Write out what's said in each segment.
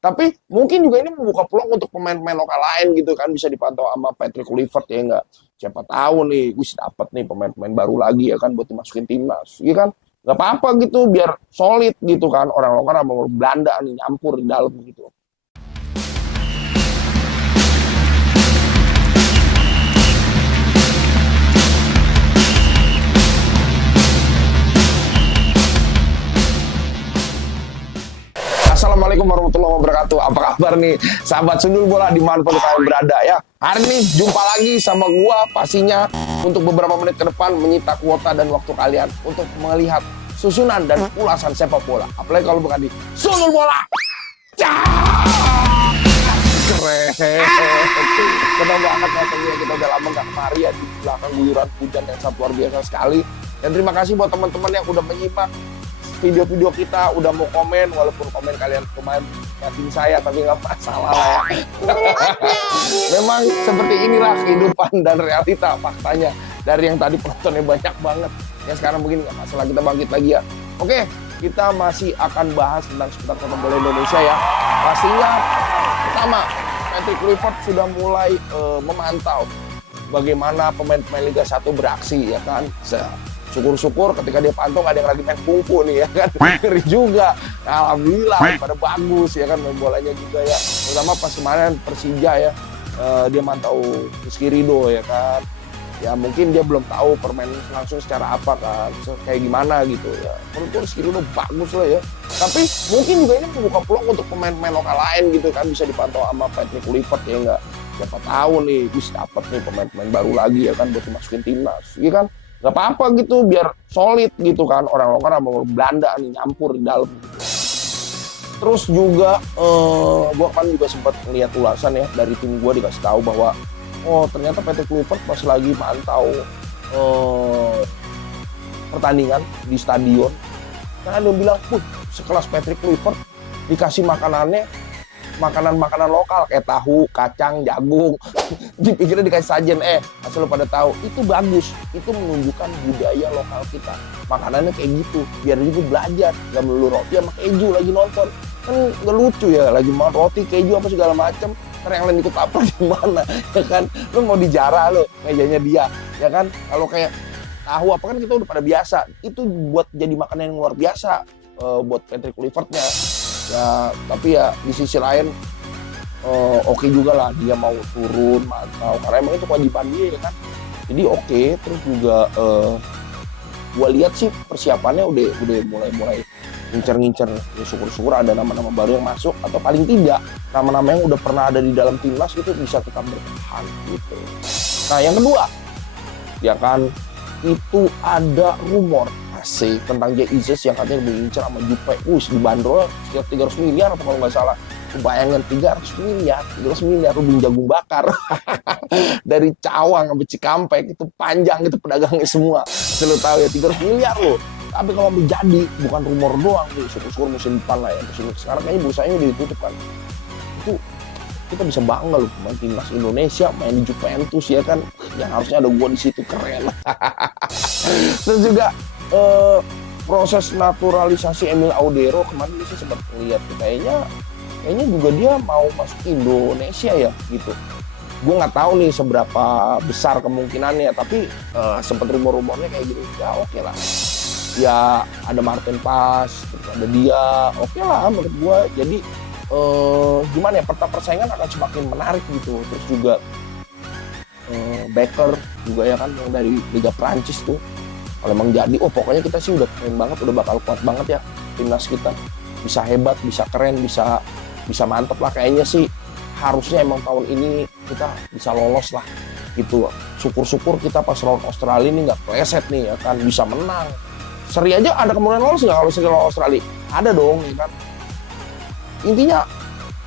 Tapi mungkin juga ini membuka peluang untuk pemain-pemain lokal lain gitu kan, bisa dipantau sama Patrick Kluivert ya enggak. Siapa tahu nih, wis dapat nih pemain-pemain baru lagi ya kan buat dimasukin timnas. Iya kan? Nggak apa-apa gitu biar solid gitu kan, orang lokal sama orang Belanda nih nyampur di dalam gitu. Assalamualaikum warahmatullahi wabarakatuh. Apa kabar nih sahabat Sundul Bola dimanapun kalian berada ya. Hari ini jumpa lagi sama gua pastinya untuk beberapa menit ke depan menyita kuota dan waktu kalian untuk melihat susunan dan ulasan sepak bola. Apalagi kalau bukan di Sundul Bola. Keren. Senang banget rasanya kita udah lama gak kemari ya di belakang guyuran hujan yang sangat luar biasa sekali. Dan terima kasih buat teman-teman yang udah menyimak video-video kita, udah mau komen, walaupun komen kalian kemarin ngatain saya, tapi nggak masalah lah ya. Memang seperti inilah kehidupan dan realita faktanya. Dari yang tadi penontonnya banyak banget, ya sekarang begini nggak masalah, kita bangkit lagi ya. Oke, kita masih akan bahas tentang seputar sepak bola Indonesia ya. Pastinya pertama, Patrick Kluivert sudah mulai memantau bagaimana pemain-pemain Liga 1 beraksi ya kan. Syukur-syukur ketika dia pantau gak ada yang lagi main kungfu nih ya kan, ngeri juga. Nah, alhamdulillah pada bagus ya kan main bolanya juga ya, terutama pas kemarin Persija ya, dia mantau Rizky Ridho ya kan. Ya mungkin dia belum tahu permainan langsung secara apa kan, kayak gimana gitu ya. Menurut Rizky Ridho bagus lah ya, tapi mungkin juga ini membuka peluang untuk pemain-pemain lokal lain gitu kan, bisa dipantau sama Patrick Kluivert ya enggak. Siapa tahu nih bisa dapat nih pemain-pemain baru lagi ya kan buat dimasukin timnas, iya kan. Nggak apa-apa gitu biar solid gitu kan, orang lokal sama orang Belanda nih nyampur di dalam gitu. Terus juga gue kan juga sempat ngeliat ulasan ya dari tim gue, dikasih tahu bahwa oh ternyata Patrick Kluivert pas lagi mantau pertandingan di stadion, kan ada yang bilang, sekelas Patrick Kluivert dikasih makanan lokal kayak tahu, kacang, jagung, dipikirnya dikasih sajen. Asal lo pada tahu, itu bagus, itu menunjukkan budaya lokal kita. Makanannya kayak gitu, biar juga belajar, gak melulu roti sama keju lagi nonton. Kan gak lucu ya, lagi mau roti, keju apa segala macem, karena yang lain ikut apa gimana, ya kan? Lo mau dijarah lo, mejanya dia, ya kan? Kalau kayak tahu apa kan kita udah pada biasa, itu buat jadi makanan yang luar biasa buat Patrick Kluivertnya. Ya, tapi ya di sisi lain oke juga lah dia mau turun mantau, karena emang itu kewajiban dia ya kan. Jadi oke. Terus juga gue lihat sih persiapannya udah mulai ngincer-ngincer ya, syukur-syukur ada nama-nama baru yang masuk, atau paling tidak nama-nama yang udah pernah ada di dalam timnas itu bisa tetap bertahan gitu. Nah yang kedua ya kan, itu ada rumor asik tentang Jay Isis yang katanya mengincar sama Jupe. Dibanderol sekitar 300 miliar apa kalau nggak salah. Bayangin 300 miliar rubin jagung bakar. Dari Cawang sampai Cikampek itu panjang, itu pedagangnya semua. Selalu tahu ya 300 miliar loh. Tapi kalau menjadi bukan rumor doang tuh, syukur-syukur musim depan lah ya. Sekarang kayaknya bursanya udah ditutup kan. Itu kita bisa bangga loh pemain timnas Indonesia main di Juventus ya kan, yang harusnya ada gua di situ, keren. Terus juga proses naturalisasi Emil Audero kemarin sih sempat lihat, kayaknya juga dia mau masuk Indonesia ya gitu. Gue nggak tahu nih seberapa besar kemungkinannya, tapi sempat rumor-rumornya kayak gitu. Ya oke lah. Ya ada Martin Paes, terus ada dia, oke lah menurut gue. Jadi gimana ya, persaingan akan semakin menarik gitu. Terus juga Becker juga ya kan, yang dari Liga Prancis tuh. Kalau emang jadi, pokoknya kita sih udah keren banget, udah bakal kuat banget ya timnas kita. Bisa hebat, bisa keren, bisa mantep lah. Kayaknya sih harusnya emang tahun ini kita bisa lolos lah gitu. Syukur-syukur kita pas lawan Australia ini nggak pleset nih ya kan, bisa menang. Seri aja ada kemungkinan lolos nggak kalau seri lawan Australia? Ada dong ya kan. Intinya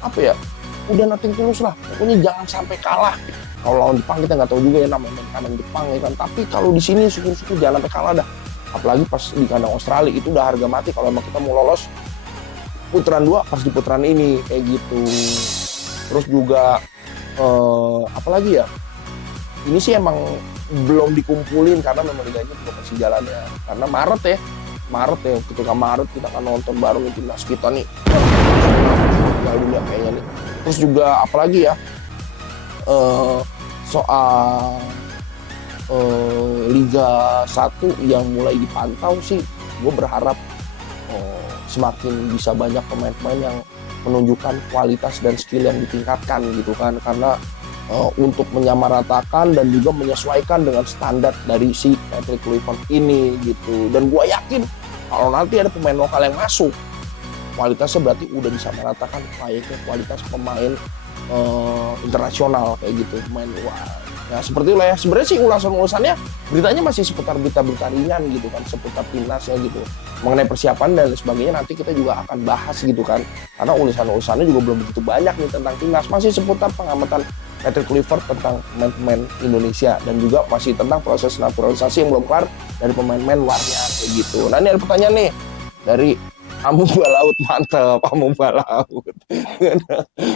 apa ya, udah nothing tulus lah, pokoknya jangan sampai kalah. Kalau lawan Jepang kita nggak tahu juga ya namanya kandang Jepang ya kan, tapi kalau di sini syukur-syukur jangan sampai kalah dah. Apalagi pas di kandang Australia itu udah harga mati kalau emang kita mau lolos putaran 2 pas di putaran ini kayak gitu. Terus juga apalagi ya, ini sih emang belum dikumpulin karena memang liganya belum masih jalan ya, karena Maret ya ketika Maret kita akan nonton baru timnas kita nih. Dunia Terus juga apalagi ya, soal Liga 1 yang mulai dipantau sih, gue berharap semakin bisa banyak pemain-pemain yang menunjukkan kualitas dan skill yang ditingkatkan gitu kan, karena untuk menyamaratakan dan juga menyesuaikan dengan standar dari si Patrick Kluivert ini gitu. Dan gue yakin kalau nanti ada pemain lokal yang masuk, kualitasnya berarti udah disamaratakan kayaknya kualitas pemain internasional kayak gitu, pemain luar. Nah seperti itulah ya, sebenarnya sih ulasan-ulasannya beritanya masih seputar berita-berita ringan gitu kan, seputar timnasnya gitu. Mengenai persiapan dan sebagainya nanti kita juga akan bahas gitu kan, karena ulasan-ulasannya juga belum begitu banyak nih tentang timnas, masih seputar pengamatan Patrick Kluivert tentang pemain-pemain Indonesia dan juga masih tentang proses naturalisasi yang belum kelar dari pemain-pemain luarnya kayak gitu. Nah ini ada pertanyaan nih dari Amuba Laut, mantep Amuba Laut.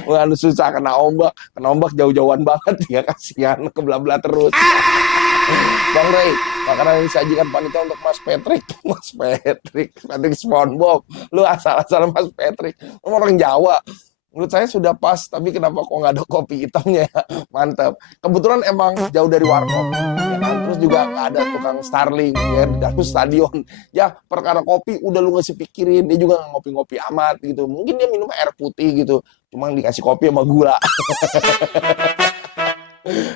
Nggak susah kena ombak jauh-jauhan banget ya, kasihan kebelah-belah terus. Bang Ray, makanan yang disajikan panitia untuk Mas Patrick SpongeBob. Lu asal-asal Mas Patrick, lu orang Jawa. Menurut saya sudah pas, tapi kenapa kok nggak ada kopi hitamnya ya? Mantap. Kebetulan emang jauh dari warkop, ya kan? Terus juga nggak ada tukang Starling ya di dalam stadion. Ya perkara kopi udah lu nggak pikirin, dia juga nggak ngopi-ngopi amat gitu. Mungkin dia minum air putih gitu, cuma dikasih kopi sama gula.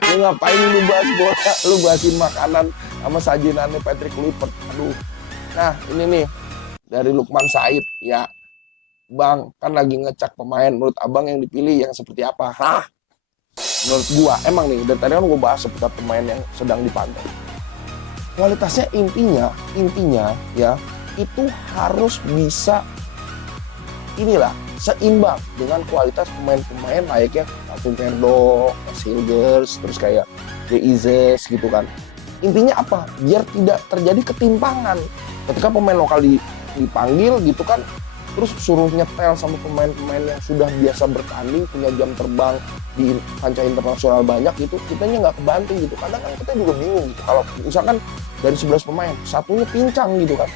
Lu ngapain lu bahas bola, lu bahasin makanan sama sajinannya Patrick Kluivert. Aduh. Nah ini nih dari Lukman Said ya. Bang, kan lagi ngecek pemain, menurut abang yang dipilih yang seperti apa? Hah? Menurut gua, emang nih, dari tadi kan gua bahas seputar pemain yang sedang dipantau. Kualitasnya intinya ya, itu harus bisa inilah, seimbang dengan kualitas pemain-pemain layaknya Calvin Verdong, Hilgers, terus kayak Deizes gitu kan. Intinya apa? Biar tidak terjadi ketimpangan. Ketika pemain lokal dipanggil gitu kan, terus suruh nyetel sama pemain-pemain yang sudah biasa bertanding, punya jam terbang di kancah internasional banyak gitu, kitanya nggak kebantu gitu. Kadang kan kita juga bingung gitu, kalau misalkan dari 11 pemain, satunya pincang gitu kan.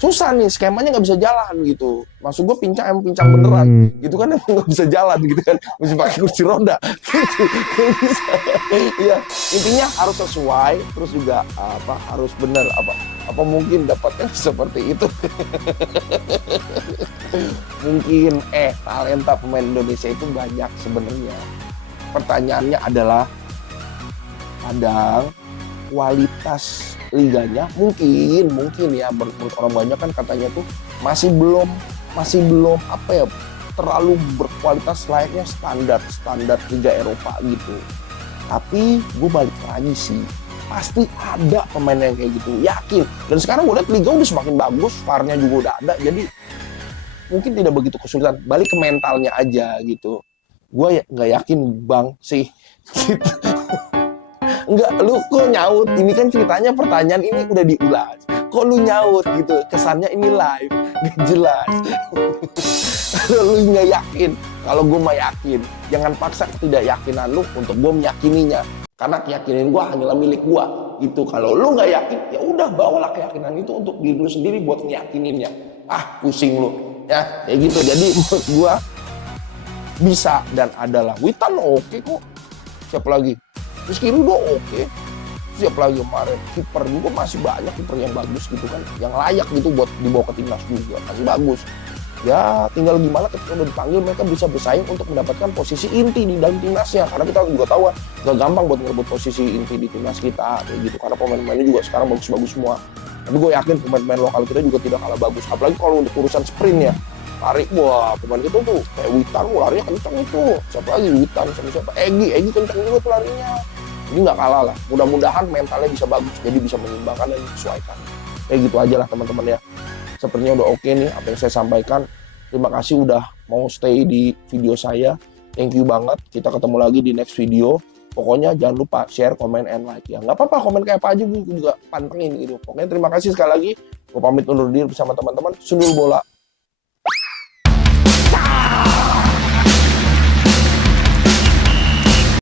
Susah nih, skemanya nggak bisa jalan gitu. Maksud gue emang pincang beneran gitu kan, emang nggak bisa jalan gitu kan, mesti pakai kursi roda gitu. Iya, intinya harus sesuai, terus juga harus benar apa mungkin dapatnya seperti itu. Mungkin talenta pemain Indonesia itu banyak sebenarnya. Pertanyaannya adalah kadang kualitas liganya mungkin ya menurut orang banyak kan katanya tuh masih belum terlalu berkualitas layaknya standar Liga Eropa gitu. Tapi gue balik lagi sih, pasti ada pemain yang kayak gitu, yakin. Dan sekarang gue lihat Liga udah semakin bagus, VAR-nya juga udah ada, jadi mungkin tidak begitu kesulitan. Balik ke mentalnya aja gitu. Gue nggak yakin bang sih. Enggak, lu kok nyaut? Ini kan ceritanya pertanyaan ini udah diulas. Kok lu nyaut gitu? Kesannya ini live, gak jelas. Kalau lu nggak yakin, kalau gue mah yakin. Jangan paksa ketidakyakinan lu untuk gue meyakininya. Karena keyakinan gue hanyalah milik gue. Gitu. Kalau lu nggak yakin, ya udah bawalah keyakinan itu untuk diri lu sendiri buat meyakininnya. Pusing lu. Ya, kayak gitu. Jadi menurut gue bisa dan adalah. Witan oke kok. Siapa lagi? Rizky Ridho oke. Siapa lagi kemarin? Kiper juga masih banyak kiper yang bagus gitu kan. Yang layak gitu buat dibawa ke timnas juga. Masih bagus. Ya tinggal gimana ketika udah dipanggil mereka bisa bersaing untuk mendapatkan posisi inti di dalam timnasnya. Karena kita juga tahu gak gampang buat ngerebut posisi inti di timnas kita kayak gitu. Karena pemain-pemainnya juga sekarang bagus-bagus semua. Tapi gue yakin pemain-pemain lokal kita juga tidak kalah bagus. Apalagi kalau untuk urusan sprint ya. Lari, wah pemain kita tuh kayak Witan, larinya kencang itu. Siapa lagi Witan sama siapa? Egy kencang juga tuh larinya. Jadi nggak kalah lah. Mudah-mudahan mentalnya bisa bagus, jadi bisa menyimbangkan dan menyesuaikan. Kayak gitu aja lah teman-teman ya. Sepertinya udah oke nih apa yang saya sampaikan. Terima kasih udah mau stay di video saya. Thank you banget. Kita ketemu lagi di next video. Pokoknya jangan lupa share, komen, and like ya. Nggak apa-apa komen kayak apa aja, gue juga pantengin gitu. Pokoknya terima kasih sekali lagi. Gue pamit undur diri bersama teman-teman. Sundul bola.